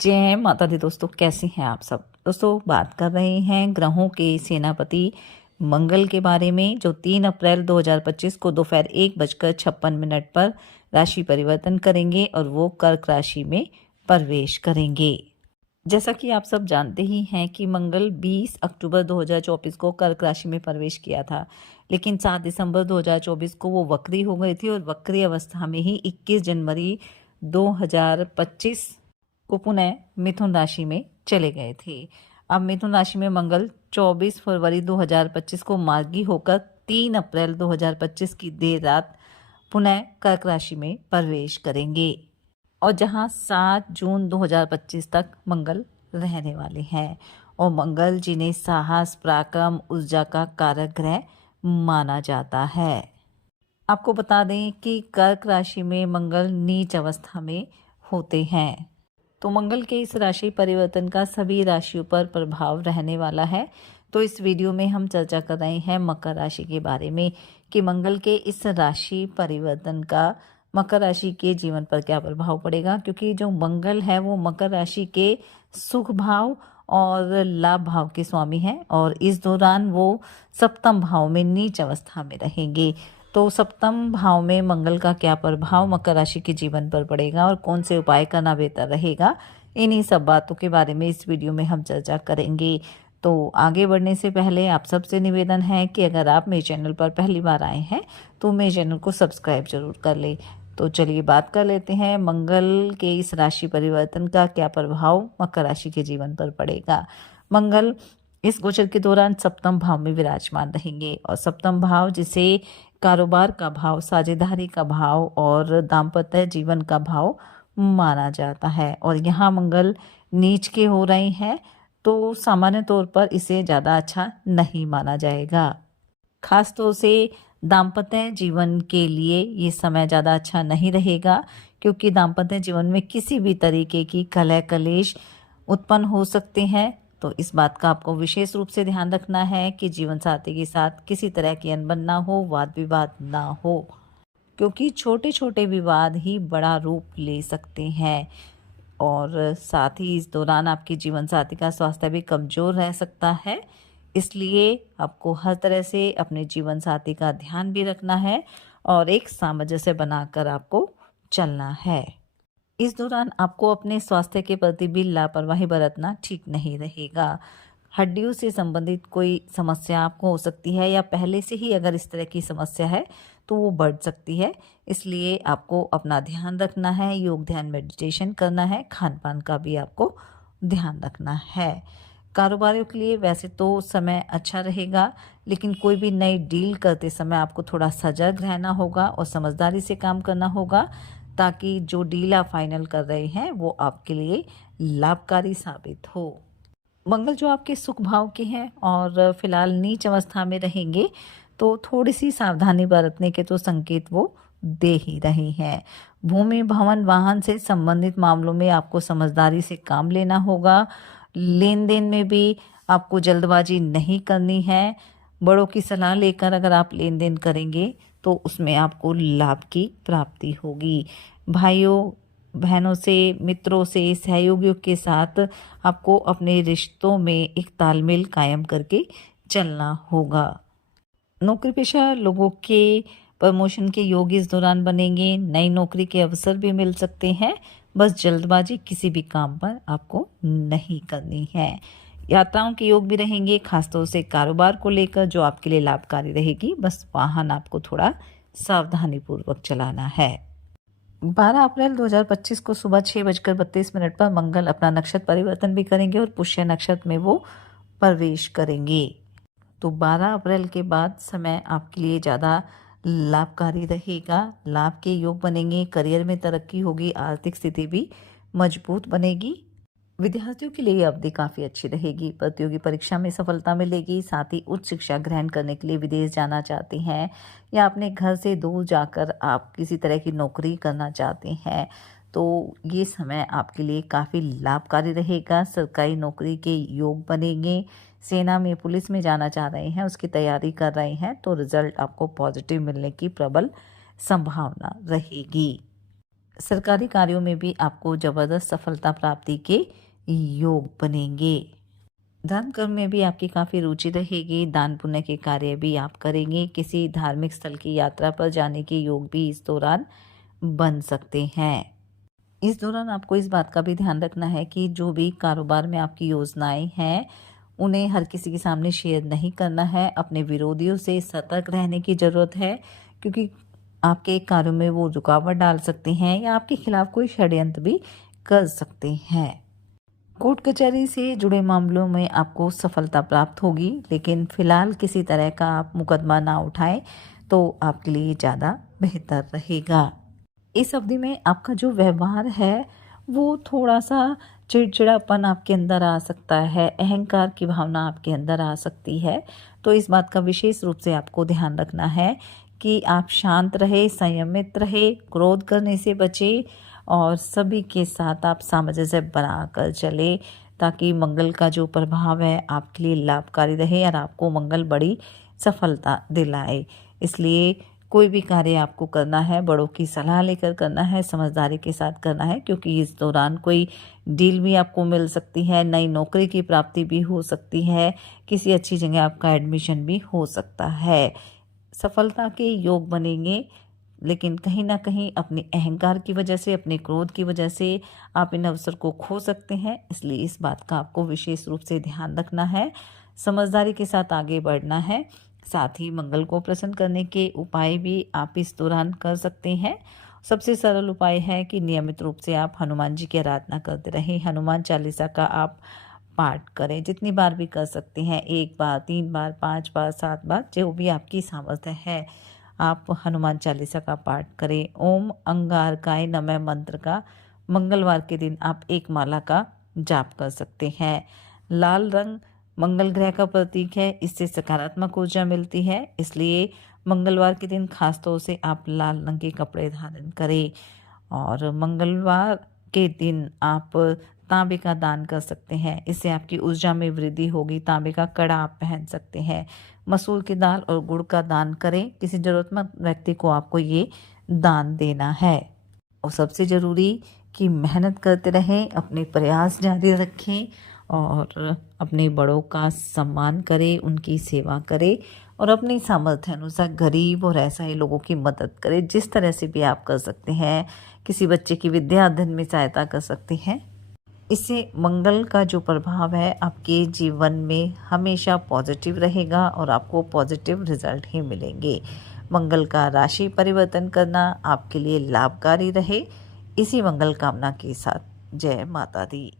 जय माता दी दोस्तों, कैसे हैं आप सब। दोस्तों बात कर रहे हैं ग्रहों के सेनापति मंगल के बारे में, जो 3 अप्रैल 2025 को दोपहर 1:56 पर राशि परिवर्तन करेंगे और वो कर्क राशि में प्रवेश करेंगे। जैसा कि आप सब जानते ही हैं कि मंगल 20 अक्टूबर 2024 को कर्क राशि में प्रवेश किया था, लेकिन 7 दिसंबर 2024 को वो वक्री हो गई थी और वक्री अवस्था में ही 21 जनवरी 2025 को पुनः मिथुन राशि में चले गए थे। अब मिथुन राशि में मंगल 24 फरवरी 2025 को मार्गी होकर 3 अप्रैल 2025 की देर रात पुनः कर्क राशि में प्रवेश करेंगे और जहां 7 जून 2025 तक मंगल रहने वाले हैं। और मंगल जिन्हें साहस, पराक्रम, ऊर्जा का कारक ग्रह माना जाता है। आपको बता दें कि कर्क राशि में मंगल नीच अवस्था में होते हैं, तो मंगल के इस राशि परिवर्तन का सभी राशियों पर प्रभाव रहने वाला है। तो इस वीडियो में हम चर्चा कर रहे हैं मकर राशि के बारे में कि मंगल के इस राशि परिवर्तन का मकर राशि के जीवन पर क्या प्रभाव पड़ेगा, क्योंकि जो मंगल है वो मकर राशि के सुख भाव और लाभ भाव के स्वामी हैं और इस दौरान वो सप्तम भाव में नीच अवस्था में रहेंगे। तो सप्तम भाव में मंगल का क्या प्रभाव मकर राशि के जीवन पर पड़ेगा और कौन से उपाय करना बेहतर रहेगा, इन्हीं सब बातों के बारे में इस वीडियो में हम चर्चा करेंगे। तो आगे बढ़ने से पहले आप सबसे निवेदन है कि अगर आप मेरे चैनल पर पहली बार आए हैं तो मेरे चैनल को सब्सक्राइब जरूर कर लें। तो चलिए बात कर लेते हैं मंगल के इस राशि परिवर्तन का क्या प्रभाव मकर राशि के जीवन पर पड़ेगा। मंगल इस गोचर के दौरान सप्तम भाव में विराजमान रहेंगे और सप्तम भाव जिसे कारोबार का भाव, साझेदारी का भाव और दाम्पत्य जीवन का भाव माना जाता है। और यहाँ मंगल नीच के हो रहे हैं तो सामान्य तौर पर इसे ज़्यादा अच्छा नहीं माना जाएगा। खास तौर से दाम्पत्य जीवन के लिए ये समय ज़्यादा अच्छा नहीं रहेगा, क्योंकि दाम्पत्य जीवन में किसी भी तरीके की कलह कलेश उत्पन्न हो सकते हैं। तो इस बात का आपको विशेष रूप से ध्यान रखना है कि जीवन साथी के साथ किसी तरह की अनबन ना हो, वाद विवाद ना हो, क्योंकि छोटे छोटे विवाद ही बड़ा रूप ले सकते हैं। और साथ ही इस दौरान आपके जीवन साथी का स्वास्थ्य भी कमज़ोर रह सकता है, इसलिए आपको हर तरह से अपने जीवन साथी का ध्यान भी रखना है और एक सामंजस्य बनाकर आपको चलना है। इस दौरान आपको अपने स्वास्थ्य के प्रति भी लापरवाही बरतना ठीक नहीं रहेगा। हड्डियों से संबंधित कोई समस्या आपको हो सकती है या पहले से ही अगर इस तरह की समस्या है तो वो बढ़ सकती है, इसलिए आपको अपना ध्यान रखना है। योग, ध्यान, मेडिटेशन करना है, खान पान का भी आपको ध्यान रखना है। कारोबारियों के लिए वैसे तो समय अच्छा रहेगा, लेकिन कोई भी नई डील करते समय आपको थोड़ा सजग रहना होगा और समझदारी से काम करना होगा, ताकि जो डील आप फाइनल कर रहे हैं वो आपके लिए लाभकारी साबित हो। मंगल जो आपके सुख भाव के हैं और फिलहाल नीच अवस्था में रहेंगे, तो थोड़ी सी सावधानी बरतने के तो संकेत वो दे ही रहे हैं। भूमि, भवन, वाहन से संबंधित मामलों में आपको समझदारी से काम लेना होगा। लेन देन में भी आपको जल्दबाजी नहीं करनी है। बड़ों की सलाह लेकर अगर आप लेन देन करेंगे तो उसमें आपको लाभ की प्राप्ति होगी। भाइयों बहनों से, मित्रों से, सहयोगियों के साथ आपको अपने रिश्तों में एक तालमेल कायम करके चलना होगा। नौकरी पेशा लोगों के प्रमोशन के योग इस दौरान बनेंगे। नई नौकरी के अवसर भी मिल सकते हैं। बस जल्दबाजी किसी भी काम पर आपको नहीं करनी है। यात्राओं के योग भी रहेंगे, खासतौर से कारोबार को लेकर, जो आपके लिए लाभकारी रहेगी। बस वाहन आपको थोड़ा सावधानी पूर्वक चलाना है। 12 अप्रैल 2025 को सुबह 6:32 पर मंगल अपना नक्षत्र परिवर्तन भी करेंगे और पुष्य नक्षत्र में वो प्रवेश करेंगे। तो 12 अप्रैल के बाद समय आपके लिए ज़्यादा लाभकारी रहेगा। लाभ के योग बनेंगे, करियर में तरक्की होगी, आर्थिक स्थिति भी मजबूत बनेगी। विद्यार्थियों के लिए ये अवधि काफ़ी अच्छी रहेगी। प्रतियोगी परीक्षा में सफलता मिलेगी। साथ ही उच्च शिक्षा ग्रहण करने के लिए विदेश जाना चाहते हैं या अपने घर से दूर जाकर आप किसी तरह की नौकरी करना चाहते हैं, तो ये समय आपके लिए काफ़ी लाभकारी रहेगा। सरकारी नौकरी के योग बनेंगे। सेना में, पुलिस में जाना चाह रहे हैं, उसकी तैयारी कर रहे हैं, तो रिजल्ट आपको पॉजिटिव मिलने की प्रबल संभावना रहेगी। सरकारी कार्यों में भी आपको ज़बरदस्त सफलता प्राप्ति के योग बनेंगे। दान कर्म में भी आपकी काफ़ी रुचि रहेगी। दान पुण्य के कार्य भी आप करेंगे। किसी धार्मिक स्थल की यात्रा पर जाने के योग भी इस दौरान बन सकते हैं। इस दौरान आपको इस बात का भी ध्यान रखना है कि जो भी कारोबार में आपकी योजनाएं हैं उन्हें हर किसी के सामने शेयर नहीं करना है। अपने विरोधियों से सतर्क रहने की ज़रूरत है, क्योंकि आपके कार्यों में वो रुकावट डाल सकते हैं या आपके खिलाफ कोई षड्यंत्र भी कर सकते हैं। कोर्ट कचहरी से जुड़े मामलों में आपको सफलता प्राप्त होगी, लेकिन फिलहाल किसी तरह का आप मुकदमा ना उठाएं तो आपके लिए ज़्यादा बेहतर रहेगा। इस अवधि में आपका जो व्यवहार है वो थोड़ा सा चिड़चिड़ापन आपके अंदर आ सकता है, अहंकार की भावना आपके अंदर आ सकती है। तो इस बात का विशेष रूप से आपको ध्यान रखना है कि आप शांत रहे, संयमित रहे, क्रोध करने से बचे और सभी के साथ आप सामंजस्य बनाकर चले, ताकि मंगल का जो प्रभाव है आपके लिए लाभकारी रहे और आपको मंगल बड़ी सफलता दिलाए। इसलिए कोई भी कार्य आपको करना है, बड़ों की सलाह लेकर करना है, समझदारी के साथ करना है, क्योंकि इस दौरान कोई डील भी आपको मिल सकती है, नई नौकरी की प्राप्ति भी हो सकती है, किसी अच्छी जगह आपका एडमिशन भी हो सकता है। सफलता के योग बनेंगे, लेकिन कहीं ना कहीं अपने अहंकार की वजह से, अपने क्रोध की वजह से आप इन अवसर को खो सकते हैं। इसलिए इस बात का आपको विशेष रूप से ध्यान रखना है, समझदारी के साथ आगे बढ़ना है। साथ ही मंगल को प्रसन्न करने के उपाय भी आप इस दौरान कर सकते हैं। सबसे सरल उपाय है कि नियमित रूप से आप हनुमान जी की आराधना करते रहें। हनुमान चालीसा का आप पाठ करें, जितनी बार भी कर सकते हैं, 1 बार, 3 बार, 5 बार, 7 बार, जो भी आपकी सामर्थ्य है आप हनुमान चालीसा का पाठ करें। ओम अंगारकाय नमः मंत्र का मंगलवार के दिन आप 1 माला का जाप कर सकते हैं। लाल रंग मंगल ग्रह का प्रतीक है, इससे सकारात्मक ऊर्जा मिलती है, इसलिए मंगलवार के दिन खास तौर से आप लाल रंग के कपड़े धारण करें। और मंगलवार के दिन आप तांबे का दान कर सकते हैं, इससे आपकी ऊर्जा में वृद्धि होगी। तांबे का कड़ा आप पहन सकते हैं। मसूर की दाल और गुड़ का दान करें, किसी जरूरतमंद व्यक्ति को आपको ये दान देना है। और सबसे ज़रूरी कि मेहनत करते रहें, अपने प्रयास जारी रखें और अपने बड़ों का सम्मान करें, उनकी सेवा करें और अपनी सामर्थ्य अनुसार गरीब और असहाय लोगों की मदद करें। जिस तरह से भी आप कर सकते हैं, किसी बच्चे की विद्या अध्ययन में सहायता कर सकते हैं। इससे मंगल का जो प्रभाव है आपके जीवन में हमेशा पॉजिटिव रहेगा और आपको पॉजिटिव रिजल्ट ही मिलेंगे। मंगल का राशि परिवर्तन करना आपके लिए लाभकारी रहे, इसी मंगल कामना के साथ। जय माता दी।